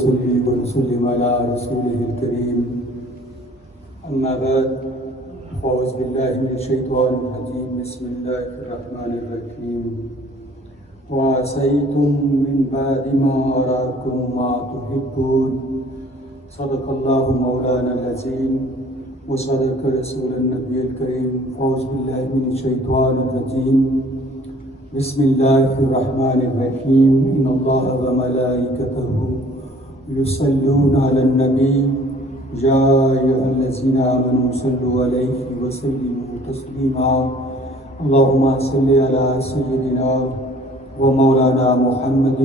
ونصلي ونسلم على رسوله الكريم أما بعد أعوذ بالله من الشيطان الرجيم بسم الله الرحمن الرحيم وعصيتم من بعد ما أراكم ما تحبون صدق الله مولانا العظيم وصدق رسول النبي الكريم أعوذ بالله من الشيطان الرجيم بسم الله الرحمن الرحيم إن الله وملائكته يصلون على النبي يا أيها الذين آمنوا صلوا عليه وسلموا تسليما اللهم صل على سيدنا ومولانا محمد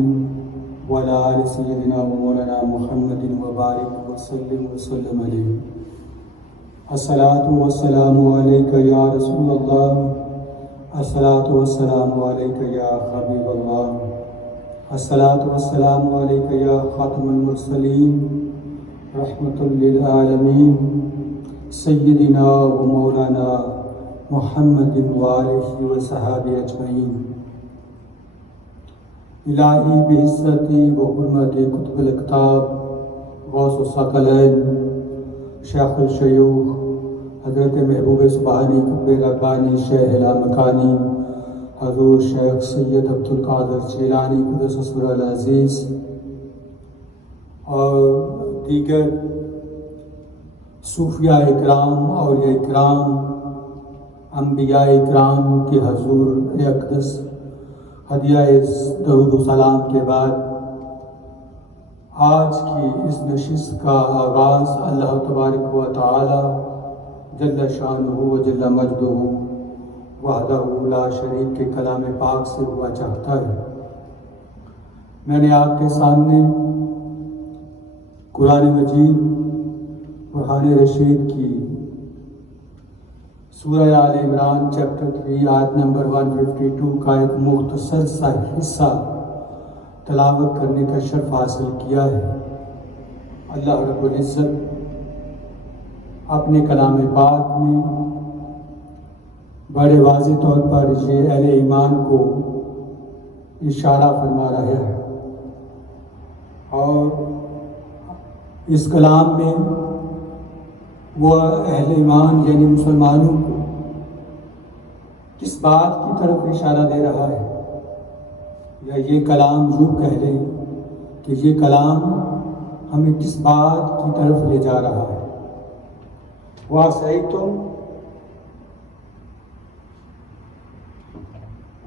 وعلى آل سيدنا ومولانا محمد وبارك وسلم عليه الصلاة والسلام عليك يا رسول الله الصلاة والسلام عليك يا حبيب الله الصلاة والسلام عليك يا خاتم المرسلين رحمة للعالمين سيدنا ومولانا محمد وآله وصحابه أجمعين الہی بعزتی و حرمت کتب الکتاب غوث الثقلین شیخ الشیوخ حضرت محبوب سبحانی قطب ربانی شیخ لامکانی حضور شیخ سید عبدالقادر جیلانی قدس سرہ العزیز اور دیگر صوفیاء اکرام اولیاء اکرام انبیاء اکرام کے حضور اقدس ہدیہ درود و سلام کے بعد آج کی اس نشست کا آغاز اللہ تبارک و تعالی جل شانہ و جل مجدہ وحدہ لا شریک کے کلام پاک سے ہوا چاہتا ہے۔ میں نے آپ کے سامنے قرآن مجید قرآن رشید کی سورہ آل عمران چیپٹر 3 آیت نمبر 152 کا ایک مختصر سا حصہ تلاوت کرنے کا شرف حاصل کیا ہے۔ اللہ رب العزت اپنے کلام پاک میں بڑے واضح طور پر یہ اہل ایمان کو اشارہ فرما رہا ہے، اور اس کلام میں وہ اہل ایمان یعنی مسلمانوں کو کس بات کی طرف اشارہ دے رہا ہے، یا یہ کلام یوں کہہ لیں کہ یہ کلام ہمیں کس بات کی طرف لے جا رہا ہے۔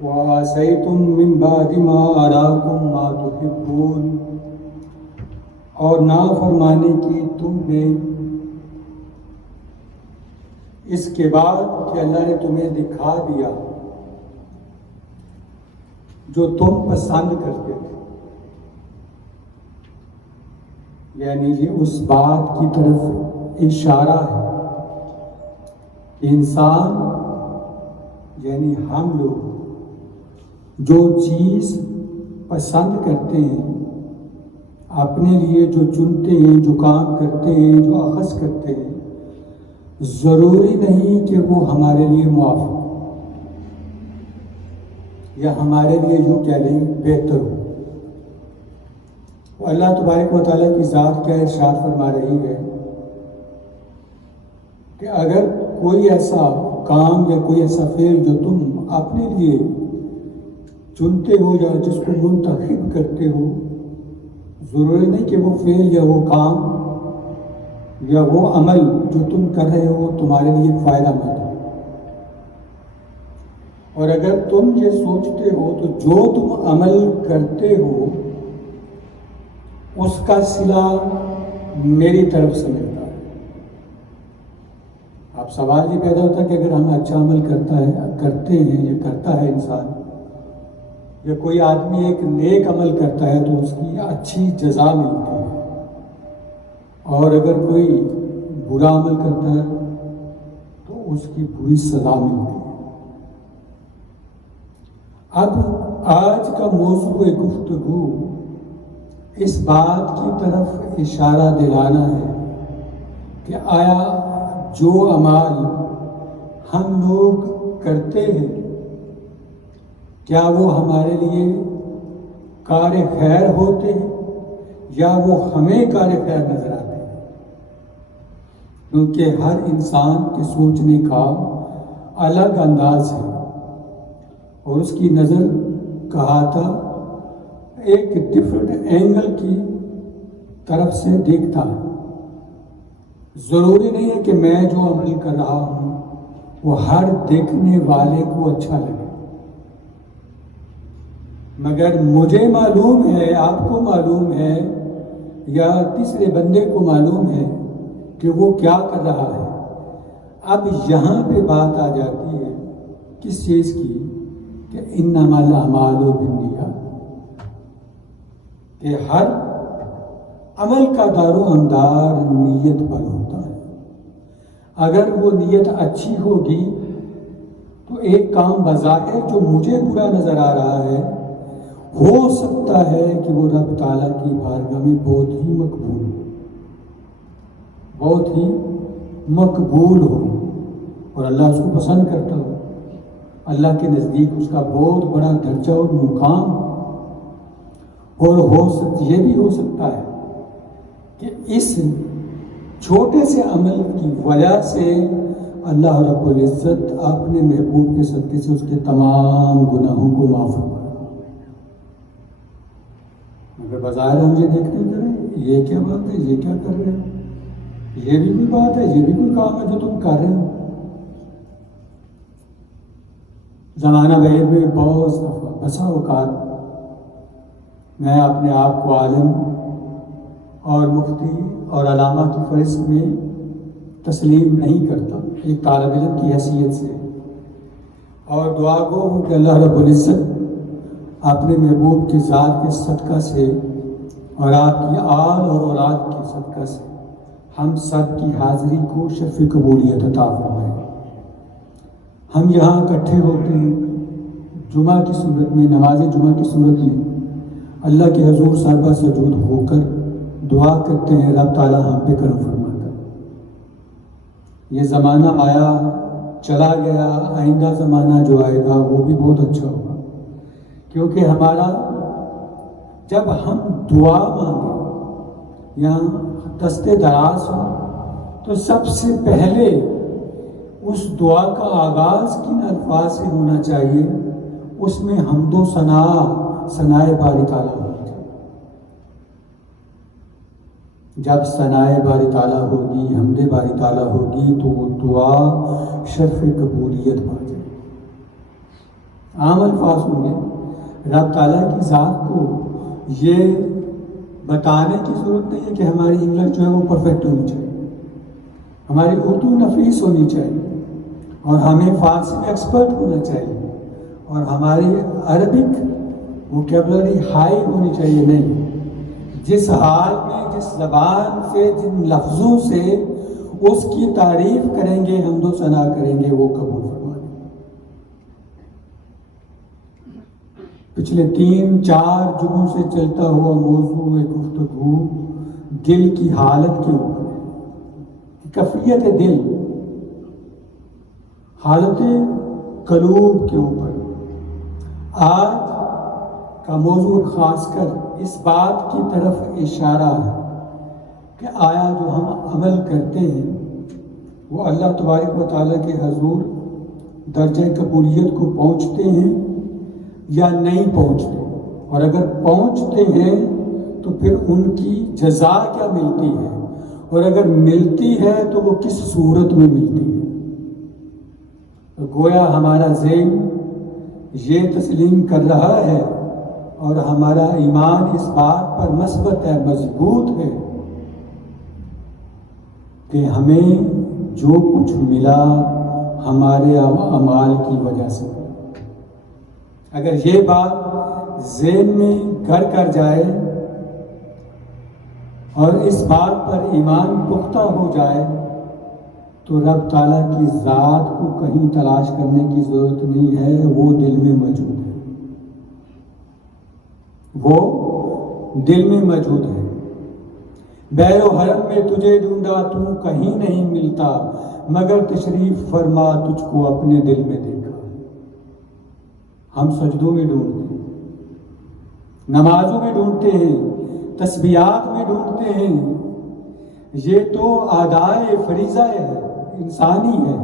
وَعَصَيْتُم مِّن بَعْدِ مَا أَرَاكُم مَّا تُحِبُّونَ، اور نافرمانی کی تم نے اس کے بعد کہ اللہ نے تمہیں دکھا دیا جو تم پسند کرتے تھے، یعنی یہ اس بات کی طرف اشارہ ہے کہ انسان یعنی ہم لوگ جو چیز پسند کرتے ہیں، اپنے لیے جو چنتے ہیں، جو کام کرتے ہیں، جو اخذ کرتے ہیں، ضروری نہیں کہ وہ ہمارے لیے موافق یا ہمارے لیے یوں کہہ لیں بہتر ہو۔ اللہ تبارک و تعالیٰ کی ذات کیا ارشاد فرما رہی ہے کہ اگر کوئی ایسا کام یا کوئی ایسا فعل جو تم اپنے لیے چنتے ہو یا جس کو منتخب کرتے ہو، ضروری نہیں کہ وہ فعل یا وہ کام یا وہ عمل جو تم کر رہے ہو تمہارے لیے فائدہ مند ہو، اور اگر تم یہ سوچتے ہو تو جو تم عمل کرتے ہو اس کا صلہ میری طرف سے ملتا ہے۔ اب سوال یہ پیدا ہوتا ہے کہ اگر ہم اچھا عمل کرتے ہیں یا کرتا ہے انسان، یا کوئی آدمی ایک نیک عمل کرتا ہے تو اس کی اچھی جزا ملتی ہے، اور اگر کوئی برا عمل کرتا ہے تو اس کی بری سزا ملتی ہے۔ اب آج کا موضوع گفتگو اس بات کی طرف اشارہ دلانا ہے کہ آیا جو اعمال ہم لوگ کرتے ہیں کیا وہ ہمارے لیے کار خیر ہوتے ہیں یا وہ ہمیں کار خیر نظر آتے ہیں، کیونکہ ہر انسان کے سوچنے کا الگ انداز ہے اور اس کی نظر کہا تھا ایک ڈفرینٹ اینگل کی طرف سے دیکھتا ہے۔ ضروری نہیں ہے کہ میں جو عمل کر رہا ہوں وہ ہر دیکھنے والے کو اچھا لگے، مگر مجھے معلوم ہے، آپ کو معلوم ہے، یا تیسرے بندے کو معلوم ہے کہ وہ کیا کر رہا ہے۔ اب یہاں پہ بات آ جاتی ہے کس چیز کی کہ انما الاعمال بالنیات، کہ ہر عمل کا دار و مدار نیت پر ہوتا ہے۔ اگر وہ نیت اچھی ہوگی تو ایک کام بظاہر جو مجھے برا نظر آ رہا ہے ہو سکتا ہے کہ وہ رب تعالیٰ کی بارگاہ میں بہت ہی مقبول ہو، بہت ہی مقبول ہو، اور اللہ اس کو پسند کرتا ہو، اللہ کے نزدیک اس کا بہت بڑا درجہ اور مقام، اور یہ بھی ہو سکتا ہے کہ اس چھوٹے سے عمل کی وجہ سے اللہ رب العزت اپنے محبوب کے صدقے سے اس کے تمام گناہوں کو معاف فرمائے۔ مگر بظاہر ہم یہ دیکھتے ہیں یہ کیا بات ہے، یہ کیا کر رہے ہو، یہ بھی کوئی بات ہے، یہ بھی کوئی کام ہے جو تم کر رہے ہو۔ زمانہ بھر میں بہت دفعہ بسا اوقات میں اپنے آپ کو عالم اور مفتی اور علامہ کی فہرست میں تسلیم نہیں کرتا، ایک طالب علم کی حیثیت سے، اور دعا گو ہوں کہ اللہ رب العزت اپنے محبوب کی ذات کے صدقہ سے اور آپ کی آل اور اولاد کے صدقہ سے ہم سب کی حاضری کو شرف قبولیت عطا فرمائے۔ ہم یہاں اکٹھے ہوتے ہیں جمعہ کی صورت میں، نماز جمعہ کی صورت میں، اللہ کے حضور سربا سجود ہو کر دعا کرتے ہیں رب تعالیٰ ہم پہ کرم فرما کر۔ یہ زمانہ آیا چلا گیا، آئندہ زمانہ جو آئے گا وہ بھی بہت اچھا ہوگا، کیونکہ ہمارا جب ہم دعا مانگیں یا دستے دراز ہو تو سب سے پہلے اس دعا کا آغاز کن الفاظ سے ہونا چاہیے؟ اس میں حمد و ثناء باری تعالیٰ ہونی چاہیے۔ جب ثناء باری تعالیٰ ہوگی، حمد باری تعالیٰ ہوگی تو وہ دعا شرف قبولیت پا جائے۔ عام الفاظ ہوں گے، رب تعالیٰ کی ذات کو یہ بتانے کی ضرورت نہیں ہے کہ ہماری انگلش جو ہے وہ پرفیکٹ ہونی چاہیے، ہماری اردو نفیس ہونی چاہیے، اور ہمیں فارسی میں ایکسپرٹ ہونا چاہیے، اور ہماری عربک ووکیبلری ہائی ہونی چاہیے۔ نہیں، جس حال میں، جس زبان سے، جن لفظوں سے اس کی تعریف کریں گے، حمد و ثنا کریں گے، وہ قبول فرما لیں۔ پچھلے 3-4 جمعوں سے چلتا ہوا موضوع گفتگو دل کی حالت کے اوپر ہے، کیفیت دل، حالت قلوب کے اوپر۔ آج کا موضوع خاص کر اس بات کی طرف اشارہ ہے کہ آیا جو ہم عمل کرتے ہیں وہ اللہ تبارک و تعالیٰ کے حضور درجہ قبولیت کو پہنچتے ہیں یا نہیں پہنچتے، اور اگر پہنچتے ہیں تو پھر ان کی جزا کیا ملتی ہے، اور اگر ملتی ہے تو وہ کس صورت میں ملتی ہے۔ تو گویا ہمارا ذہن یہ تسلیم کر رہا ہے اور ہمارا ایمان اس بات پر مثبت ہے، مضبوط ہے کہ ہمیں جو کچھ ملا ہمارے اعمال کی وجہ سے۔ اگر یہ بات ذہن میں گھر کر جائے اور اس بات پر ایمان پختہ ہو جائے تو رب تعالیٰ کی ذات کو کہیں تلاش کرنے کی ضرورت نہیں ہے، وہ دل میں موجود ہے، وہ دل میں موجود ہے۔ بیر و حرم میں تجھے ڈھونڈا تو کہیں نہیں ملتا، مگر تشریف فرما تجھ کو اپنے دل میں دیکھا۔ ہم سجدوں میں ڈھونڈتے ہیں، نمازوں میں ڈھونڈتے ہیں، تسبیحات میں ڈھونڈتے ہیں، یہ تو ادائے فریضہ ہے، انسانی ہے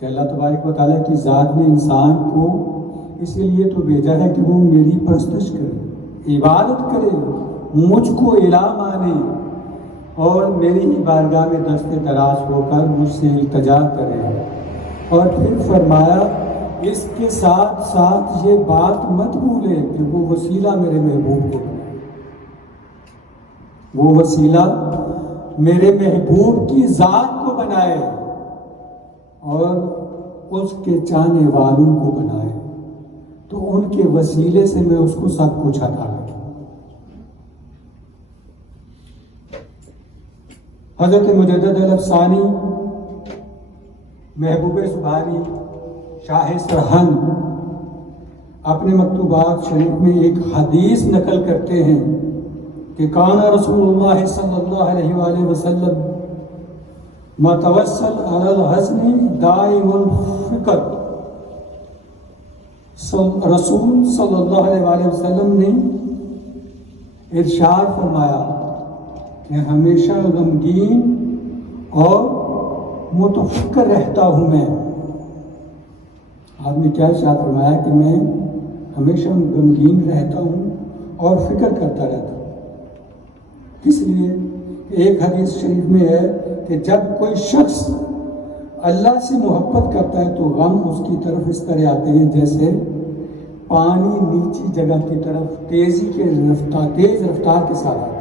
کہ اللہ تبارک و تعالیٰ کی ذات نے انسان کو اسی لیے تو بھیجا ہے کہ وہ میری پرستش کرے، عبادت کرے، مجھ کو الہ مانے اور میری ہی بارگاہ میں دست دراز ہو کر مجھ سے التجا کرے۔ اور پھر فرمایا اس کے ساتھ ساتھ یہ بات مت بھولے کہ وہ وسیلہ میرے محبوب کو بنائے، وہ وسیلہ میرے محبوب کی ذات کو بنائے اور اس کے چاہنے والوں کو بنائے، تو ان کے وسیلے سے میں اس کو سب کچھ عطا کروں۔ حضرت مجدد الافسانی محبوب سبحانی شاہ سرہند اپنے مکتوبات شریف میں ایک حدیث نقل کرتے ہیں کہ کان رسول اللہ صلی اللہ علیہ وآلہ وسلم متوسل علی الحزن دائم الفکر۔ رسول صلی اللہ علیہ وآلہ وسلم نے ارشاد فرمایا کہ ہمیشہ غمگین اور متفکر رہتا ہوں میں۔ آپ نے کیا ارشاد فرمایا کہ میں ہمیشہ غمگین رہتا ہوں اور فکر کرتا رہتا ہوں۔ کس لیے؟ ایک حدیث شریف میں ہے کہ جب کوئی شخص اللہ سے محبت کرتا ہے تو غم اس کی طرف اس طرح آتے ہیں جیسے پانی نیچی جگہ کی طرف تیز رفتار کے ساتھ آتا ہے۔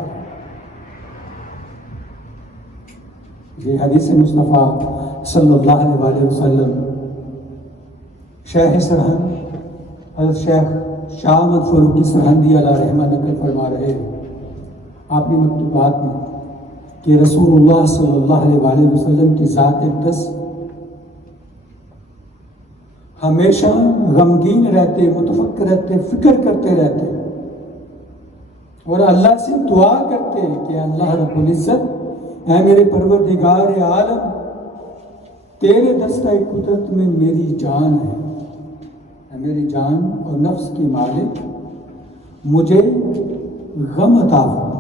یہ حدیث مصطفیٰ صلی اللہ علیہ وآلہ وسلم شیخ سرہند حضرت شیخ شاہ احمد فاروقی سرہندی علیہ رحمہ نقل فرما رہے ہیں اپنی مکتوبات میں کہ رسول اللہ صلی اللہ علیہ وآلہ وسلم کی ذات اقدس ہمیشہ غمگین رہتے، متفکر رہتے، فکر کرتے رہتے اور اللہ سے دعا کرتے کہ اللہ رب العزت اے میرے پروردگار عالم، تیرے دستہ قدرت میں میری جان ہے، اے میری جان اور نفس کے مالک، مجھے غم عطا فرما،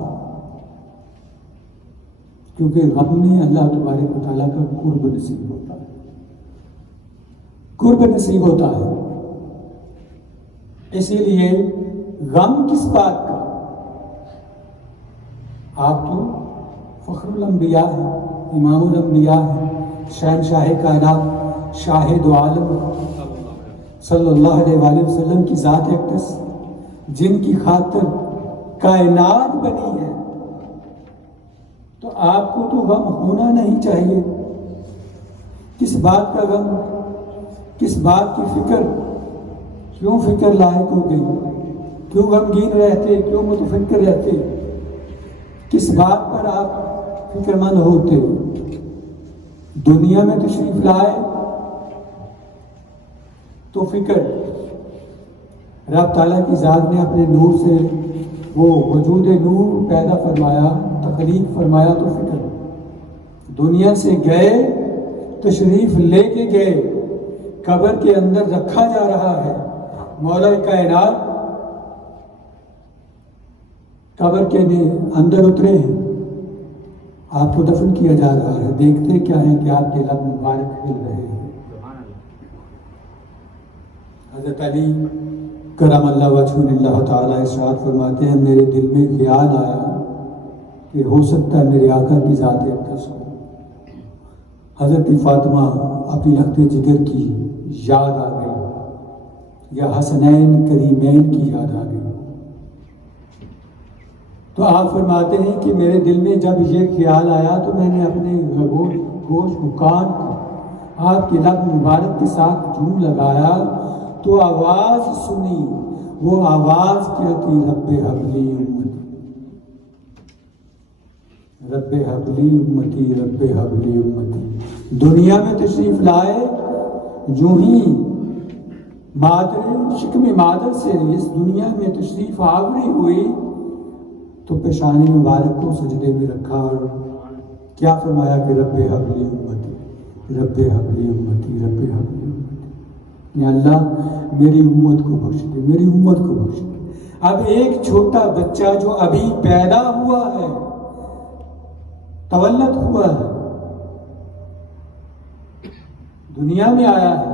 کیونکہ غم میں اللہ تبارک و تعالیٰ کا قرب نصیب ہوتا ہے، قرب نصیب ہوتا ہے۔ اسی لیے غم کس بات کا؟ آپ تو فخر الانبیاء ہیں، امام الانبیاء ہیں، شہنشاہ کائنات، شاہد عالم صلی اللہ علیہ وآلہ وسلم کی ذات اقدس جن کی خاطر کائنات بنی ہے، تو آپ کو تو غم ہونا نہیں چاہیے۔ کس بات کا غم، کس بات کی فکر؟ کیوں فکر لاحق ہو گئی؟ کیوں غمگین رہتے؟ کیوں متفکر رہتے؟ کس بات پر آپ فکر مند ہوتے؟ دنیا میں تشریف لائے تو فکر، رب تعالیٰ کی ذات نے اپنے نور سے وہ وجود نور پیدا فرمایا، تخلیق فرمایا تو فکر۔ دنیا سے گئے، تشریف لے کے گئے، قبر کے اندر رکھا جا رہا ہے، مولا کائنات قبر کے اندر اترے ہیں، آپ کو دفن کیا جا رہا ہے، دیکھتے کیا ہیں کہ آپ کے لب مبارک ہل رہے ہیں۔ حضرت علی کرم اللہ وجہہ اللہ تعالیٰ ارشاد فرماتے ہیں میرے دل میں خیال آیا کہ ہو سکتا ہے میرے آقا کی ذات اقدس ہو۔ حضرت فاطمہ اپنی لخت جگر کی یاد آ گئی یا حسنین کریمین کی یاد آ گئی، تو آپ فرماتے ہیں کہ میرے دل میں جب یہ خیال آیا تو میں نے اپنے گوشت کان کو آپ کے لب مبارک کے ساتھ جوں لگایا تو آواز سنی، وہ آواز کیا تھی؟ رب حبلی امتی، رب حبلی امتی، رب حبلی امتی۔ دنیا میں تشریف لائے، جو ہی مادر شکم مادر سے اس دنیا میں تشریف آوری ہوئی تو پیشانی مبارک کو سجدے میں رکھا اور کیا فرمایا کہ رب حبلی امتی، رب حبلی امتی، رب حبلی امتی، یا اللہ میری امت کو بخش دے، میری امت کو بخش دے۔ اب ایک چھوٹا بچہ جو ابھی پیدا ہوا ہے، تولد ہوا ہے، دنیا میں آیا ہے،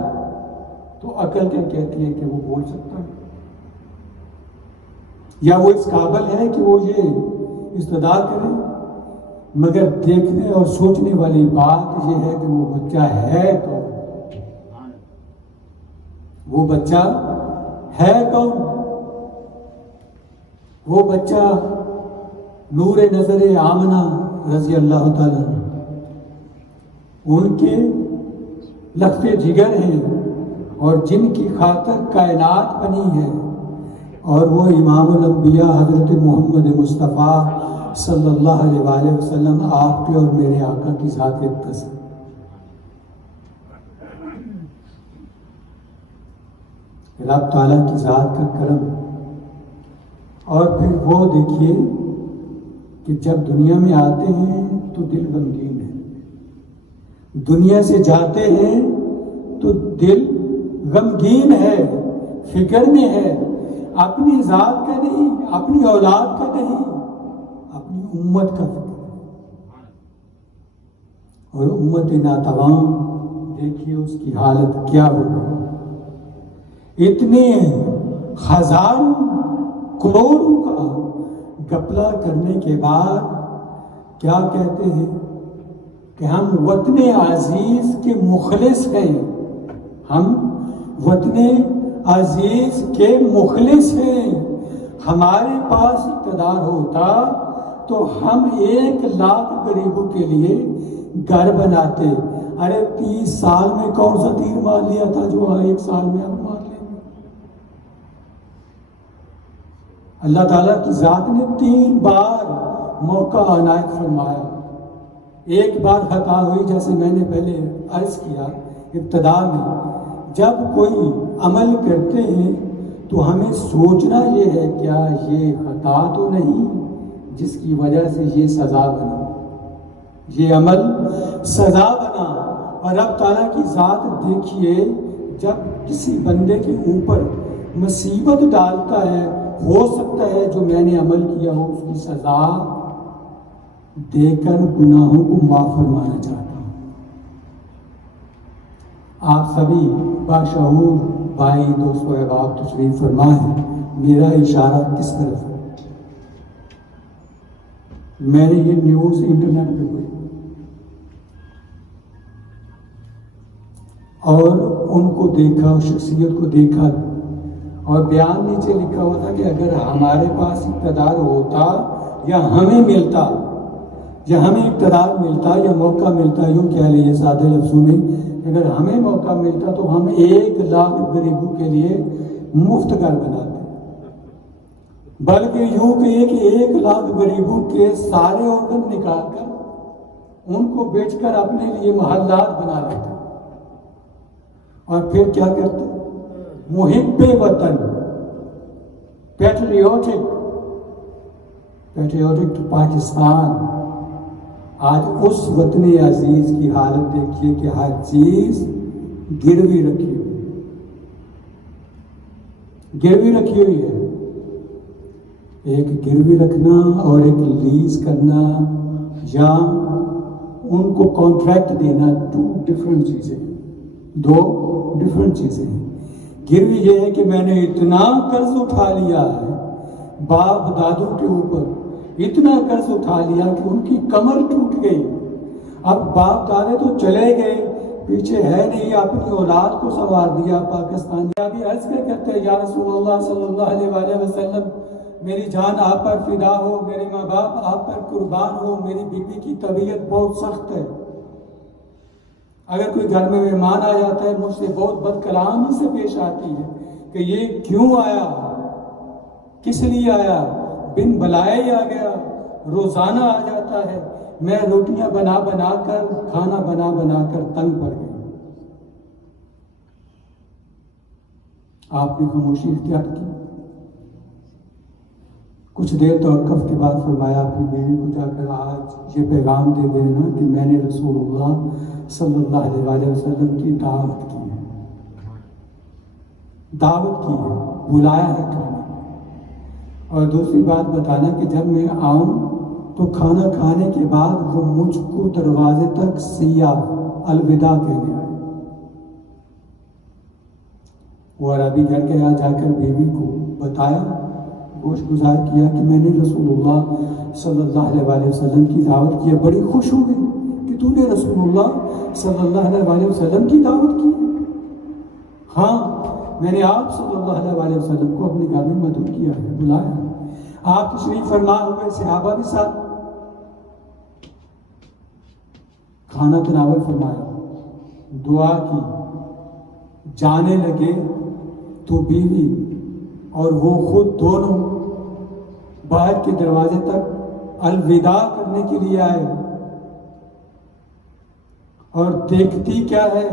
تو عقل کیا کہتی ہے کہ وہ بول سکتا ہے، یا وہ اس قابل ہے کہ وہ یہ استدعا کرے؟ مگر دیکھنے اور سوچنے والی بات یہ ہے کہ وہ بچہ ہے کون؟ وہ بچہ ہے کون؟ وہ بچہ نور نظر آمنہ رضی اللہ تعالیٰ ان کے لخت جگر ہیں اور جن کی خاطر کائنات بنی ہے، اور وہ امام الانبیاء حضرت محمد مصطفیٰ صلی اللہ علیہ وآلہ وسلم آپ کے اور میرے آقا کی ذات اقدس ہے۔ رب تعالیٰ کی ذات کا کرم، اور پھر وہ دیکھیے کہ جب دنیا میں آتے ہیں تو دل غمگین ہے، دنیا سے جاتے ہیں تو دل غمگین ہے، فکر میں ہے، اپنی ذات کا نہیں، اپنی اولاد کا نہیں، اپنی امت کا فکر ہے۔ اور امت ناتوان دیکھیے اس کی حالت کیا ہوگی۔ اتنے ہزاروں کروڑوں کا گھپلہ کرنے کے بعد کیا کہتے ہیں کہ ہم وطن عزیز کے مخلص ہیں، ہم وطن عزیز کے مخلص ہیں، ہمارے پاس اقتدار ہوتا تو ہم 1,00,000 غریبوں کے لیے گھر بناتے۔ ارے 30 سال میں کون سا تیر مار لیا تھا جو 1 سال میں اب مار لیں گے؟ اللہ تعالیٰ کی ذات نے 3 بار موقع عنایت فرمایا۔ ایک بار خطا ہوئی، جیسے میں نے پہلے عرض کیا ابتدا میں، جب کوئی عمل کرتے ہیں تو ہمیں سوچنا یہ ہے کیا یہ خطا تو نہیں جس کی وجہ سے یہ سزا بنا، یہ عمل سزا بنا۔ اور اب تعالیٰ کی ذات دیکھیے، جب کسی بندے کے اوپر مصیبت ڈالتا ہے، ہو سکتا ہے جو میں نے عمل کیا ہو اس کی سزا دے کر گناہوں کو معاف فرمانا چاہتا ہوں۔ آپ سبھی باشعور بھائی دوست و احباب تشریف فرما ہے، میرا اشارہ کس طرف ہے؟ میں نے یہ نیوز انٹرنیٹ پہ پڑھی اور ان کو دیکھا، شخصیت کو دیکھا، اور بیان نیچے لکھا ہوا تھا کہ اگر ہمارے پاس اقتدار ہوتا یا ہمیں ملتا، یا ہمیں اقتدار ملتا یا موقع ملتا، یوں کہہ لیجیے سادے لفظوں میں، اگر ہمیں موقع ملتا تو ہم 1,00,000 غریبوں کے لیے مفت گھر بناتے، بلکہ یوں کہ 1,00,000 غریبوں کے سارے آرگن نکال کر ان کو بیچ کر اپنے لیے محلات بنا لیتے، اور پھر کیا کرتے؟ محب وطن، پیٹریوٹک ٹو پاکستان۔ آج اس وطن عزیز کی حالت دیکھیے کہ ہر چیز گروی رکھی ہوئی ہے۔ ایک گروی رکھنا اور ایک لیز کرنا یا ان کو کانٹریکٹ دینا، 2 ڈفرنٹ چیزیں، 2 ڈفرنٹ چیزیں ہیں۔ گروی یہ ہے کہ میں نے اتنا قرض اٹھا لیا ہے، باپ دادوں کے اوپر اتنا قرض اٹھا لیا کہ ان کی کمر ٹوٹ گئی، اب باپ دادے تو چلے گئے، پیچھے ہے نہیں، اپنی اولاد کو سنوار دیا پاکستانی۔ ابھی عرض کرتے ہیں یا رسول اللہ صلی اللہ علیہ وآلہ وسلم، میری جان آپ پر فدا ہو، میرے ماں باپ آپ پر قربان ہو، میری بیوی کی طبیعت بہت سخت ہے، اگر کوئی گھر میں مہمان آ جاتا ہے مجھ سے بہت بد کلامی سے پیش آتی ہے کہ یہ کیوں آیا، کس لیے آیا، بن بلائے ہی آ گیا، روزانہ آ جاتا ہے، میں روٹیاں بنا بنا کر، کھانا بنا بنا کر تنگ پڑ گئی۔ آپ نے خاموشی اختیار کی، کچھ دیر توقف کے بعد فرمایا اپنی بیوی کو جا کر آج یہ پیغام دے دینا کہ میں نے رسول اللہ صلی اللہ علیہ وآلہ وسلم کی دعوت کی ہے، بلایا ہے کھانے، اور دوسری بات بتانا کہ جب میں آؤں تو کھانا کھانے کے بعد وہ مجھ کو دروازے تک سیاح الوداع کہنے آئے. اور ابھی گھر کے جا کر بیوی کو بتایا, گوش گزار کیا کہ میں نے رسول اللہ صلی اللہ علیہ وسلم کی دعوت کی. بڑی خوش ہو گئی کہ تو نے رسول اللہ صلی اللہ علیہ وسلم کی دعوت کی. ہاں, میں نے آپ صلی اللہ علیہ وسلم کو اپنے گھر میں مدعو کیا ہے, بلایا. آپ تشریف فرما ہوئے, صحابہ بھی ساتھ, کھانا تناول فرمایا, دعا کی. جانے لگے تو بیوی اور وہ خود دونوں باہر کے دروازے تک الوداع کرنے کے لیے آئے. اور دیکھتی کیا ہے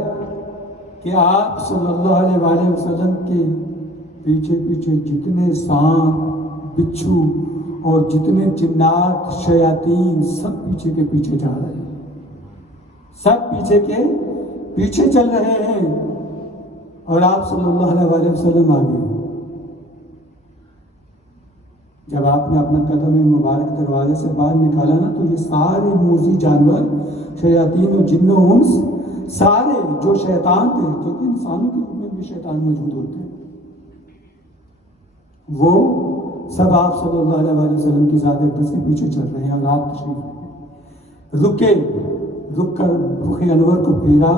کہ آپ صلی اللہ علیہ وسلم کے پیچھے پیچھے جتنے سانپ, بچھو اور جتنے جنات, شیاطین سب پیچھے کے پیچھے جا رہے ہیں, سب پیچھے کے پیچھے چل رہے ہیں. اور آپ صلی اللہ علیہ وسلم آگے. جب آپ نے اپنا قدم مبارک دروازے سے باہر نکالا نا, تو یہ سارے موذی جانور, شیاطین و جن و انس, سارے جو شیطان تھے, کیونکہ انسانوں کے روپ میں بھی شیطان موجود ہوتے ہیں, وہ سب آپ صلی اللہ علیہ وسلم کی ذات اقدس کے پیچھے چل رہے ہیں. اور آپ تشریف رکے, رک کر رخ انور کو پھیرا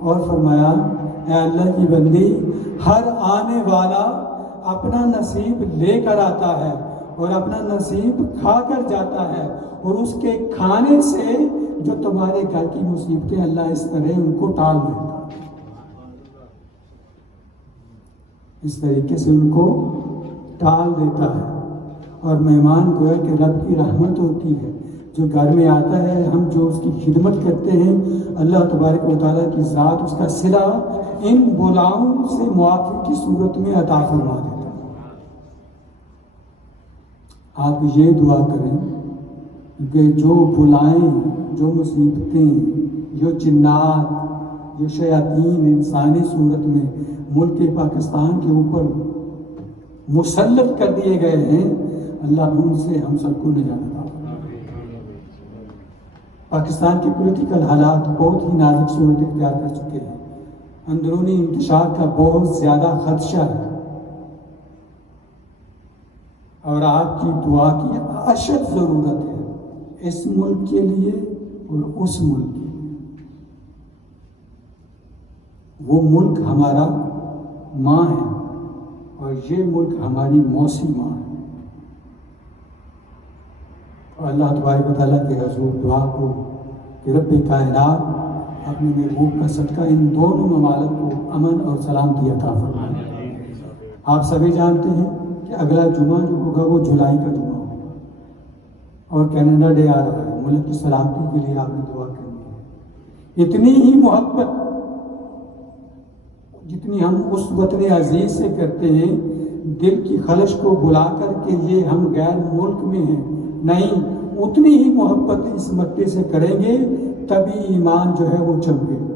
اور فرمایا, اے اللہ کی بندی, ہر آنے والا اپنا نصیب لے کر آتا ہے اور اپنا نصیب کھا کر جاتا ہے, اور اس کے کھانے سے جو تمہارے گھر کی مصیبتیں اللہ اس طرح ان کو ٹال دیتا ہے, اس طریقے سے ان کو ٹال دیتا ہے. اور مہمان گویا کہ رب کی رحمت ہوتی ہے, جو گھر میں آتا ہے, ہم جو اس کی خدمت کرتے ہیں, اللہ تبارک و تعالیٰ کی ذات اس کا صلہ ان بلاؤں سے معافی کی صورت میں عطا فرما دیتا ہے. آپ یہ دعا کریں کہ جو بلائیں, جو مصیبتیں, جو جنات, جو شیاطین انسانی صورت میں ملک پاکستان کے اوپر مسلط کر دیے گئے ہیں, اللہ ان سے ہم سب کو نجات عطا فرمائے. پاکستان کے پولیٹیکل حالات بہت ہی نازک صورت اختیار کر چکے ہیں, اندرونی انتشار کا بہت زیادہ خدشہ ہے, اور آپ کی دعا کی اشد ضرورت ہے اس ملک کے لیے اور اس ملک کے لیے. وہ ملک ہمارا ماں ہے اور یہ ملک ہماری موسی ماں ہے. اور اللہ تبارک و تعالیٰ کے حضور دعا کو کہ رب کائنات اپنے محبوب کا صدقہ ان دونوں ممالک کو امن اور سلامتی عطا فرمائے. آپ سبھی جانتے ہیں کہ اگلا جمعہ جو ہوگا وہ جولائی کا جمعہ ہوگا, اور کینیڈا ڈے آ رہا ہے. ملک کی سلامتی کے لیے آپ نے دعا کرنی ہے. اتنی ہی محبت جتنی ہم اس وطن عزیز سے کرتے ہیں, دل کی خلش کو بلا کر کہ یہ ہم غیر ملک میں ہیں, نہیں, اتنی ہی محبت اس مکے سے کریں گے تبھی ایمان جو ہے وہ چمکے گا.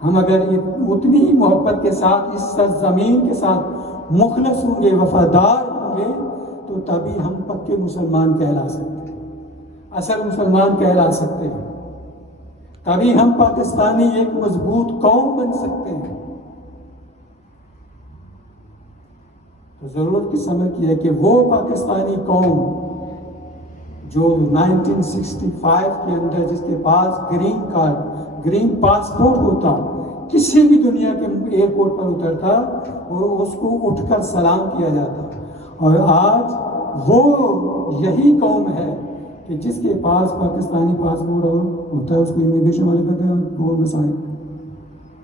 ہم اگر اتنی ہی محبت کے ساتھ اس سرزمین کے ساتھ مخلص ہوں گے, وفادار ہوں گے, تو تبھی ہم پکے مسلمان کہلا سکتے ہیں, اصل مسلمان کہلا سکتے ہیں. تبھی ہم پاکستانی ایک مضبوط قوم بن سکتے ہیں. تو ضرورت کس سمجھ کی ہے کہ وہ پاکستانی قوم جو 1965 کے اندر جس کے پاس گرین کارڈ, گرین پاسپورٹ ہوتا, کسی بھی دنیا کے ایئرپورٹ پر اترتا, وہ اس کو اٹھ کر سلام کیا جاتا. اور آج وہ یہی قوم ہے کہ جس کے پاس پاکستانی پاسپورٹ ہوتا ہے, اس کو امیگریشن والے کہتے ہیں گو آن دا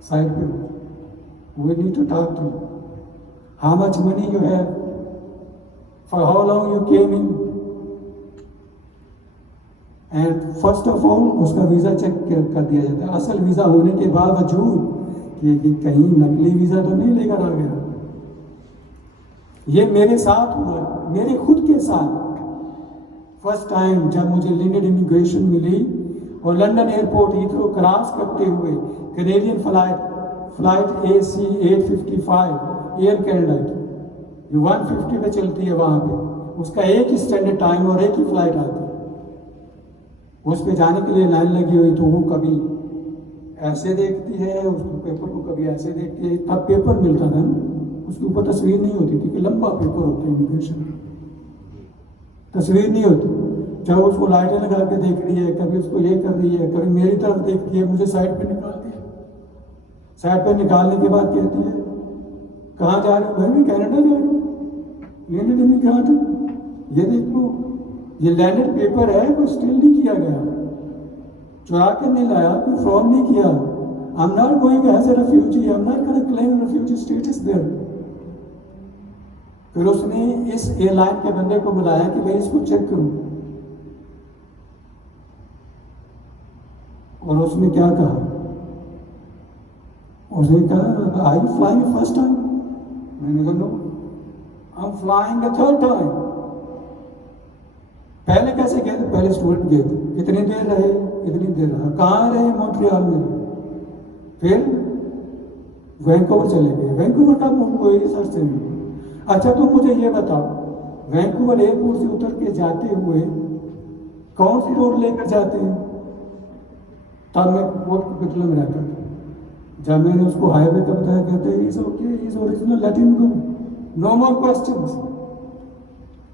سائڈ پہ, we need to talk to how much money you have, for how long you came in, and first of all اس کا ویزا چیک کر دیا جاتا ہے. اصل ویزا ہونے کے باوجود کہ کہیں نقلی ویزا تو نہیں لے کر آ گیا. یہ میرے ساتھ ہوا, میرے خود کے ساتھ. فرسٹ ٹائم جب مجھے لمیٹڈ امیگریشن ملی اور لندن ایئرپورٹ ہیتھرو کراس کرتے ہوئے Canadian flight AC 855 Air Canada کی, جو 150 پہ چلتی ہے وہاں پہ، اس کا ایک ہی اسٹینڈرڈ ٹائم اور ایک ہی فلائٹ آتی ہے، اس پہ جانے کے لیے لائن لگی ہوئی، تو وہ کبھی ایسے دیکھتی ہے اس کو پیپر کو، کبھی ایسے دیکھتی ہے. تب پیپر ملتا تھا نا، اس کے اوپر تصویر نہیں ہوتی تھی، کہ لمبا پیپر ہوتا ہے امیگریشن کا، تصویر نہیں ہوتی. جب اس کو لائٹیں لگا کے دیکھ رہی ہے، کبھی اس کو یہ کر رہی ہے، کبھی میری طرف دیکھتی ہے، مجھے سائڈ پہ نکالتی ہے. سائڈ پہ نکالنے کے بعد کہتی ہے کہاں جا رہے ہو؟ بھائی میں کینیڈا جا رہا ہوں. کینیڈا میں کہاں تھا؟ یہ دیکھ لو، یہ لینڈڈ پیپر ہے، کوئی اسٹیل نہیں کیا گیا، چرا کے نہیں لایا، کوئی فراڈ نہیں کیا. I'm not going as a refugee, I'm not going to claim refugee status there. پھر اس نے اس ایئر لائن کے بندے کو بلایا کہ بھائی اس کو چیک کروں، اور اس نے کیا کہا؟ اس نے کہا are you flying the first time؟ میں نے کہا no, I'm flying the third time. پہلے کیسے گئے تھے؟ پہلے اسٹوڈنٹ گئے تھے. کتنی دیر رہے؟ اتنی دیر رہا. کہاں رہے؟ مونٹریال میں. پھر وینکوور چلے گئے. وینکوور کا کوئی ریسرچ نہیں. اچھا تم مجھے یہ بتاؤ، وینکوور ایئرپورٹ سے اتر کے جاتے ہوئے کون سی روڈ لے کر جاتے ہیں؟ تب میں کوٹ کپتلا میں رہتا تھا. جب میں نے اس کو ہائی وے کا بتایا، کہتے ہیں he's okay, he's original, let him go, no more questions.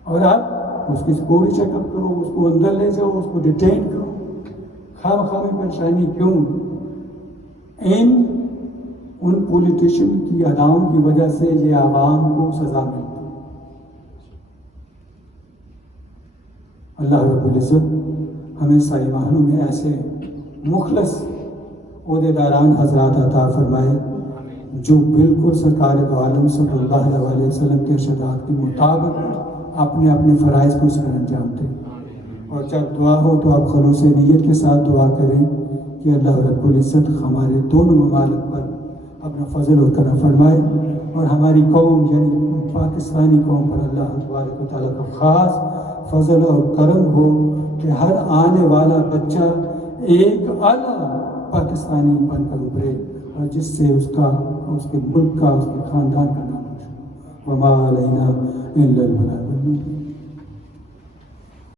اور آپ اس کی سکوری چیک اپ کرو، اس کو اندر لے جاؤ، اس کو ڈیٹین کرو. خام خواہ پریشانی کیوں؟ ان پولیٹیشین کی اداؤں کی وجہ سے یہ عوام کو سزا ملتی. اللہ رب العزت ہمیں سائمانوں میں ایسے مخلص عہدیداران حضرات عطا فرمائے جو بالکل سرکار دو عالم صلی اللہ علیہ وسلم کے ارشادات کے مطابق اپنے اپنے فرائض کو سر انجام دیں. اور جب دعا ہو تو آپ خلوص نیت کے ساتھ دعا کریں کہ اللہ رب العزت ہمارے دونوں ممالک پر اپنا فضل اور کرم فرمائے، اور ہماری قوم یعنی پاکستانی قوم پر اللہ تبارک و تعالیٰ کا خاص فضل اور کرم ہو کہ ہر آنے والا بچہ ایک اعلیٰ پاکستانی بن کر ابھرے، اور جس سے اس کا، اس کے ملک کا، اس کے خاندان کا نام روشن ہو. وما علینا الا البلاغ المبین.